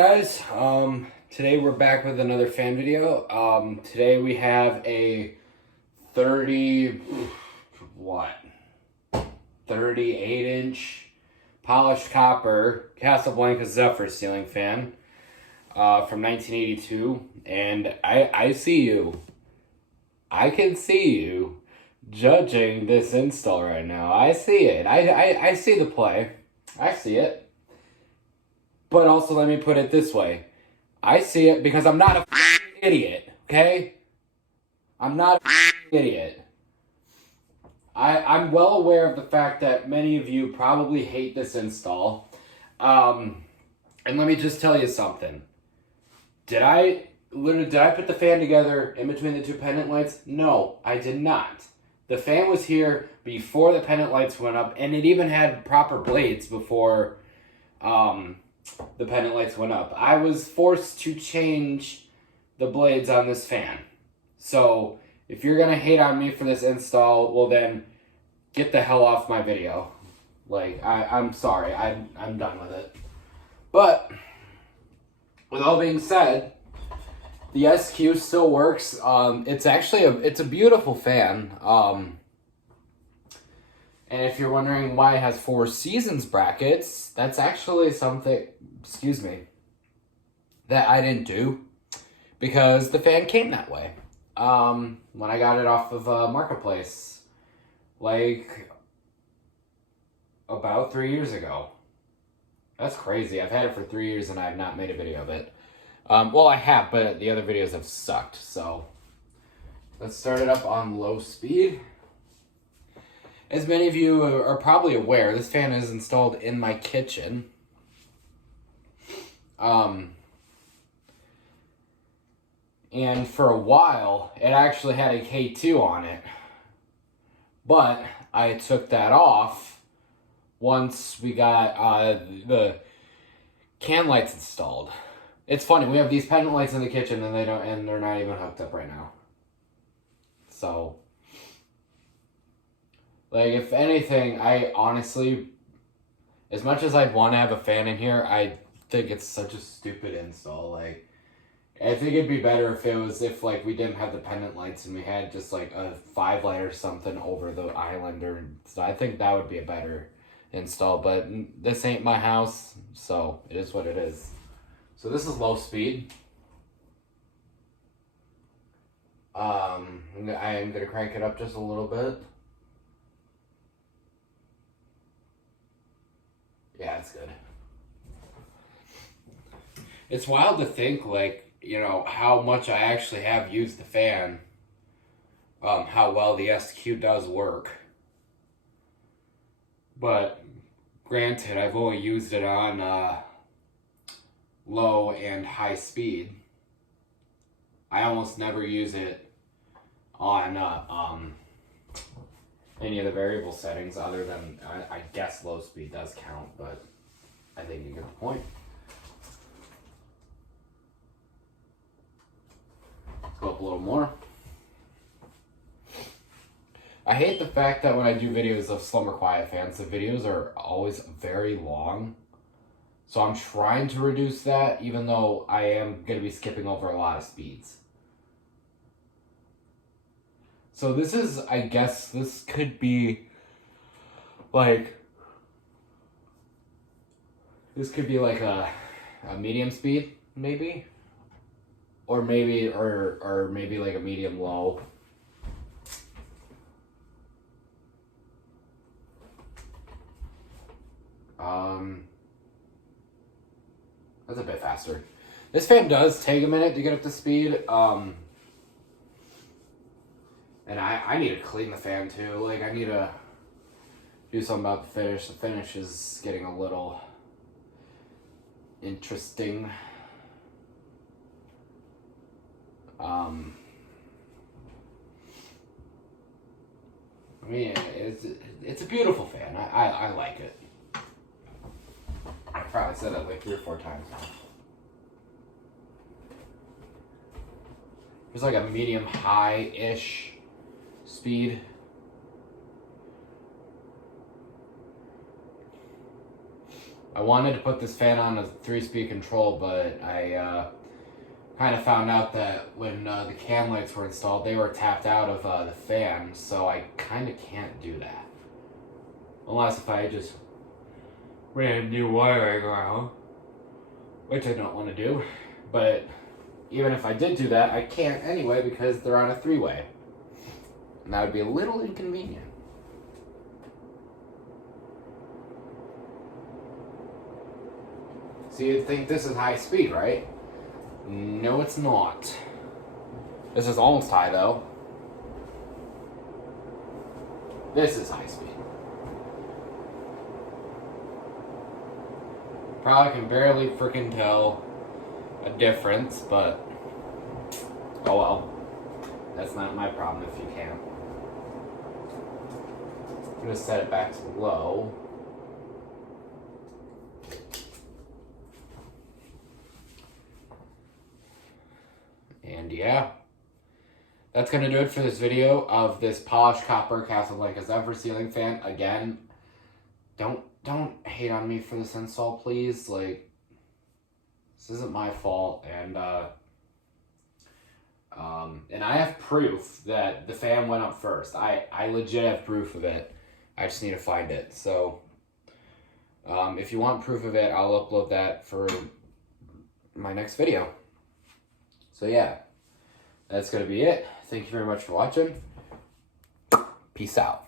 guys? Today we're back with another fan video. Today we have a 38-inch polished copper Casablanca Zephyr ceiling fan from 1982, and I see you. I can see you judging this install right now. I see it. I see the play. I see it. But also, let me put it this way. I see it because I'm not a idiot, okay? I'm not a idiot. I'm well aware of the fact that many of you probably hate this install. And let me just tell you something. Did I put the fan together in between the two pendant lights? No, I did not. The fan was here before the pendant lights went up, and it even had proper blades before the pendant lights went up. I was forced to change the blades on this fan. So if you're gonna hate on me for this install, well then get the hell off my video. Like, I'm sorry, I'm done with it. But with all being said, the SQ still works. It's actually it's a beautiful fan. And if you're wondering why it has 4 seasons brackets, that's actually something, that I didn't do, because the fan came that way. When I got it off of Marketplace, like about 3 years ago. That's crazy. I've had it for 3 years and I have not made a video of it. Well, I have, but the other videos have sucked. So let's start it up on low speed. As many of you are probably aware, this fan is installed in my kitchen. And for a while, it actually had a K2 on it. But I took that off once we got the can lights installed. It's funny, we have these pendant lights in the kitchen and they're not even hooked up right now. So, like, if anything, I honestly, as much as I'd want to have a fan in here, I think it's such a stupid install. Like, I think it'd be better if like we didn't have the pendant lights and we had just like a 5-light or something over the island, or so. I think that would be a better install, but this ain't my house, so it is what it is. So this is low speed. I am gonna crank it up just a little bit. Yeah, it's good. It's wild to think, like, you know, how much I actually have used the fan. How well the SQ does work. But, granted, I've only used it on low and high speed. I almost never use it on any of the variable settings other than, I guess low speed does count, but I think you get the point. Let's go up a little more. I hate the fact that when I do videos of Slumber Quiet fans, the videos are always very long. So I'm trying to reduce that, even though I am going to be skipping over a lot of speeds. So this is, I guess, this could be like a medium speed, maybe? Or maybe like a medium low. That's a bit faster. This fan does take a minute to get up to speed. And I need to clean the fan too. Like, I need to do something about the finish. The finish is getting a little interesting. I mean, it's a beautiful fan. I like it. I probably said that like 3 or 4 times now. There's like a medium high-ish speed. I wanted to put this fan on a 3-speed control, but I kind of found out that when the can lights were installed, they were tapped out of the fan, so I kind of can't do that. Unless if I just ran new wiring around, which I don't want to do. But even if I did do that, I can't anyway because they're on a 3-way. And that would be a little inconvenient. So you'd think this is high speed, right? No, it's not. This is almost high, though. This is high speed. Probably can barely freaking tell a difference, but oh well. That's not my problem if you can't. I'm gonna set it back to low. And yeah, that's gonna do it for this video of this polished copper Casablanca Zephyr ceiling fan. Again, don't hate on me for this install, please. Like, this isn't my fault, and I have proof that the fan went up first. I legit have proof of it. I just need to find it. So, if you want proof of it, I'll upload that for my next video. So yeah, that's gonna be it. Thank you very much for watching. Peace out.